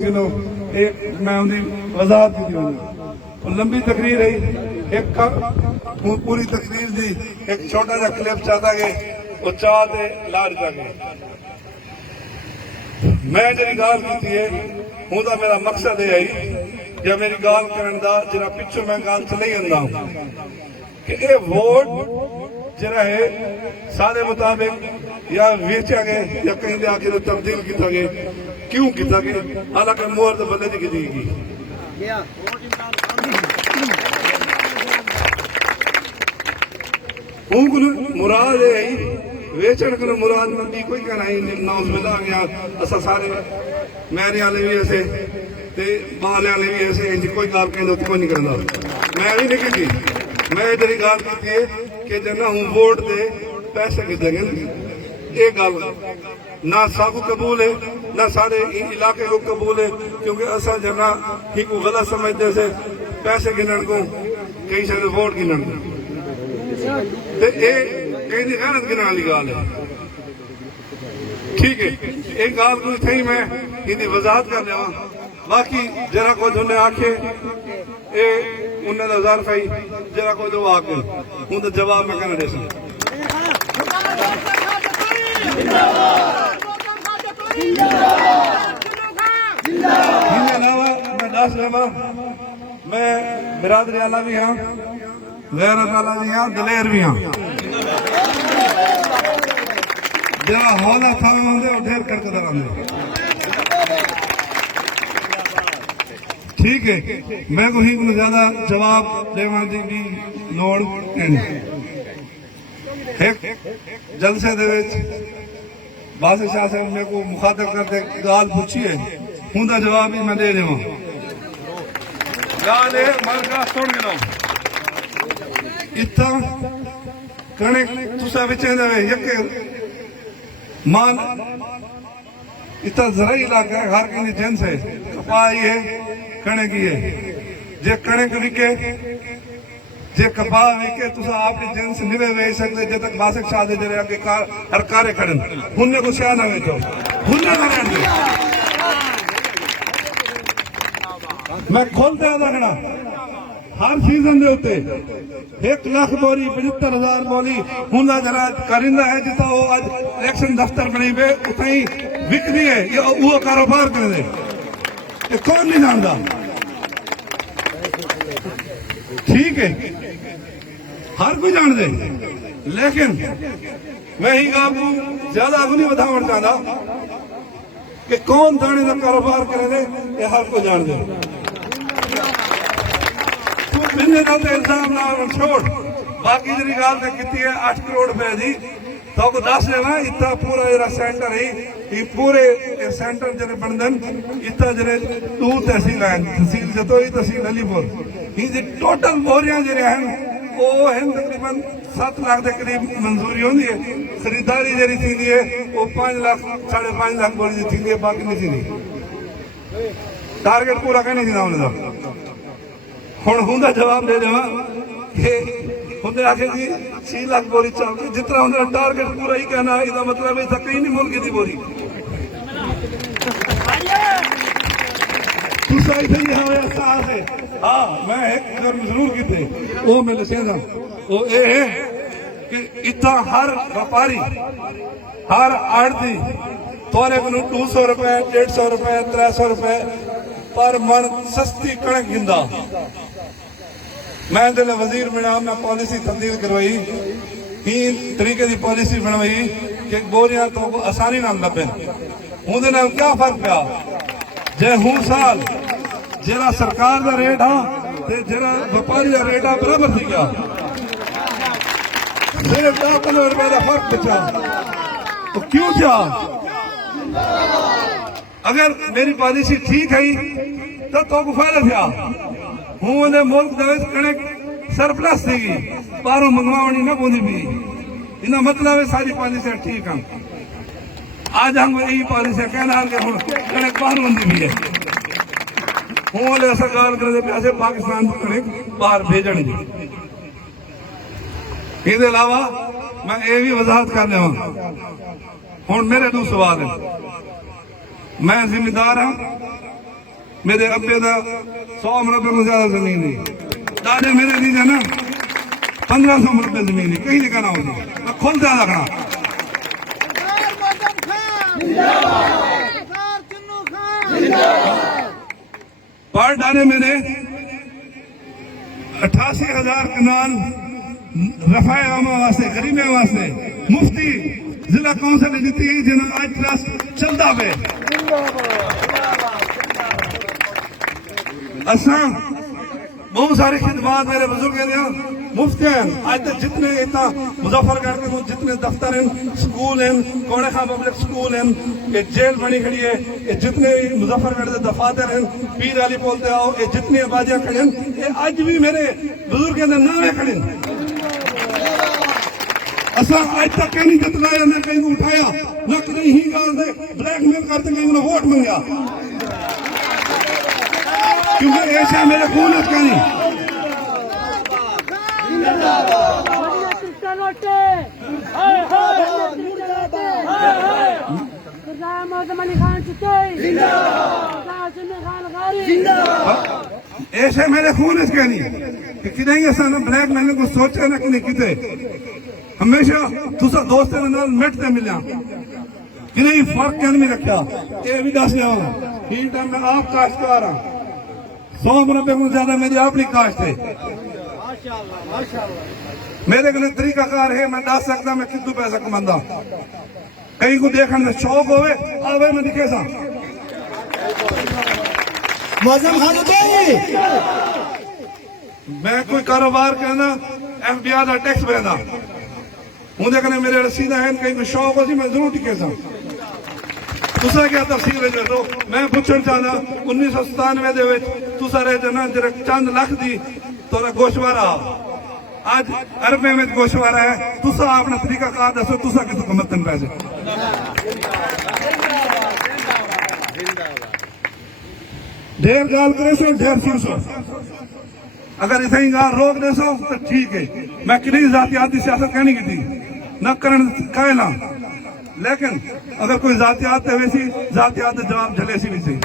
मैं उनकी वजाहत की लंबी तकरीर है एक पूरी तकरीर दी एक छोटा जा क्लिप चाहता गए वो चाह दे लाज जागे मैं जी गाल की है उनका मेरा मकसद है या मेरी गाल करने का जरा पिछू मैं गाल चले आंदा हूं कि ये वोट जरा है सारे मुताबिक या वेचा गए या कहीं आके तब्दील किया गया क्यों किया गया हालांकि मोहर तो बल्ले की दी गई मुराद है वेचण को मुराद मंदी कोई कहना नाउज मिला गया असा सारे मेरे वाले भी ऐसे ते बाले वाले भी ऐसे कोई गाल कहें कोई नहीं करता मैं भी नहीं की मैं तेरी गाल की कि जना हूं वोट दे पैसे कितने ये गल ना सबको कबूल है ना सारे इलाके को कबूल है क्योंकि असा जना ही को गलत समझते से पैसे गिनन को कई शायद वोट गिनन कहीं गलत गिनने वाली गाल है ठीक है एक गाल कोई थी मैं इनकी वजाहत कर लिया बाकी जरा कुछ उन्हें आखे ये उन्हें हजार खाई जरा कुछ वो आके हूं तो जवाब मैं कहना दे मैं दस लवा मैं बिरादरी वाला भी हाँ गैरत वाला भी हाँ दलेर भी हाँ जरा हौला था ढेर करके दरांदे ठीक है मैं कोई ज्यादा जवाब देने की भी लोड़ नहीं जलसे बादशाह शाह साहब मेरे को मुखातब करते गाल पूछी है उनका जवाब ही मैं दे देव गाल है मलका सुन गिनो इतना कणिक तुसा विचे यके मान इतना जरा इलाका है हर किसी जिन्स है कपाई है कणिक ही है जे कणिक विके जे कपा विके तुसा आपकी जिन्स निवे वेच सकते जे तक बासिक शाह दे जरे आगे हर कार्य खड़न हुन्ने को शाह ना वेचो हुन्ने ना रहन दे मैं खोलते आ रखना हर सीजन दे उते 1 लाख बोरी 75,000 बोली हुंदा जरा करिंदा है जिता वो आज इलेक्शन दफ्तर बनी पे उतना ही बिकनी है ये वो कारोबार कर दे ये कौन नहीं जानता ठीक है हर कोई जान दे लेकिन मैं ही आपको ज्यादा आगे नहीं बताना चाहता कि कौन दाने का कारोबार करे दे ये हर कोई जान दे तू इल्जाम ना छोड़ बाकी जी गाल की है 8 करोड़ रुपए की तो दस देना इतना पूरा जरा सेंटर है पूरे सेंटर जरे बनदन इतना जरे दूर तहसील है तहसील जतोई तहसील अलीपुर ये टोटल बोरियां जरे हैं वो है तकरीबन 7 लाख के करीब मंजूरी होती है खरीदारी जरी थी है वो 5 लाख 5.5 लाख बोरी थी है बाकी नहीं थी टारगेट पूरा कहने थी ना उन्हें हुण हुंदा जवाब दे देवा कि हुंदे आखे जी 6 लाख बोरी चाहिए जितना उन्हें टारगेट पूरा ही कहना है इसका मतलब है कहीं नहीं मुल्क की बोरी हाँ मैं एक जरूर की थे वो मैं दसेगा वो ये है कि इतना हर व्यापारी हर आड़ती थोड़े को 200 रुपए 150 रुपए 300 रुपए पर मन सस्ती कणक गिंदा मैं दिल वजीर बना मैं पॉलिसी तब्दील करवाई तीन तरीके की पॉलिसी बनवाई कि बोरियां तो आसानी नाल लभे उहदे नाल क्या फर्क पिया जे हूं साल जरा सरकार का रेट हाँ ते जरा व्यापारी का रेट बराबर थी गया सिर्फ 10 रुपए का फर्क बचा तो क्यों था अगर मेरी पॉलिसी ठीक है तो फायदा था हूं उन्हें मुल्क कणक सरप्लस थी बारों मंगवानी न पौंदी भी इन मतलब है सारी पॉलिसियां ठीक हैं आज हम यही पॉलिसियां कहना कि कणक बाहर होंगी भी है हूं ऐसा गाल करते पैसे पाकिस्तान को कणक बाहर भेजन इसके अलावा मैं ये भी वजाहत कर लिया हूं मेरे दो सवाल है मैं जिम्मेदार हाँ मेरे अब्बे का 100 मरबे में ज्यादा जमीन नहीं, दादे मेरे दी ना 1500 मरबे जमीन नहीं, कहीं नहीं कहना होती, मैं खुद ज्यादा खड़ा। पार डाले मेरे 88,000 कनाल रफाए आमा वास्ते, गरीबे वास्ते मुफ्ती जिला कौंसिल ने दी, जिन्हें आज ट्रस्ट चलता पे। असा बहुत सारी खिदमात मेरे बुजुर्ग ने मुफ्त हैं। आज तक जितने इतना मुजफ्फरगढ़ के जितने दफ्तर हैं, स्कूल हैं, कोड़े खां पब्लिक स्कूल हैं, ये जेल बनी खड़ी है, ये जितने मुजफ्फरगढ़ के दफातर हैं, पीर अली बोलते आओ, ये जितनी आबादियां खड़ी हैं, ये आज भी मेरे बुजुर्ग के नामे खड़े हैं। असा आज तक कहीं नहीं जतलाया, न कहीं उठाया, न कहीं ही गाल से ब्लैकमेल करते कहीं उन्हें वोट मंगा, क्योंकि ऐसा मेरे खून है कहीं। ऐसे मेरे खून है कहीं कि कितने ऐसा ना ब्लैकमेल को सोचे ना कि नहीं किते हमेशा तुसा दोस्त के नाल मिटते मिलिया कि नहीं, फर्क क्या नहीं रखा। ये भी दस लिया ही टाइम में आप काश्तकार हाँ, 100 मरबे को ज्यादा मेरी अपनी काश्त है। मेरे को तरीकाकार है, मैं दस सकता मैं कितू पैसा कमांदा, कहीं को देखने में शौक होवे आवे मैं दिखे सा। मैं कोई कारोबार कहना FBI का टैक्स भरना उन्हें कहने मेरे रसीदा है, कहीं कोई शौक हो मैं जरूर टिके सा। तुसा क्या तफसील है तो मैं पूछना चाहना 1997 तुसा रहे थे ना जरा चंद लाख दी तोरा गोशवारा, आज अरबे में गोशवारा है। तुसा अपना तरीका कार दसो, तुसा कितने कमतन पैसे ढेर गाल करे सो ढेर सुन सो, अगर इसे ही गाल रोक दे सो तो ठीक है। मैं किसी जातियात की सियासत कहनी की थी न करन कहना, लेकिन अगर कोई जातियात है वैसी जातियात जवाब झले सी भी सही।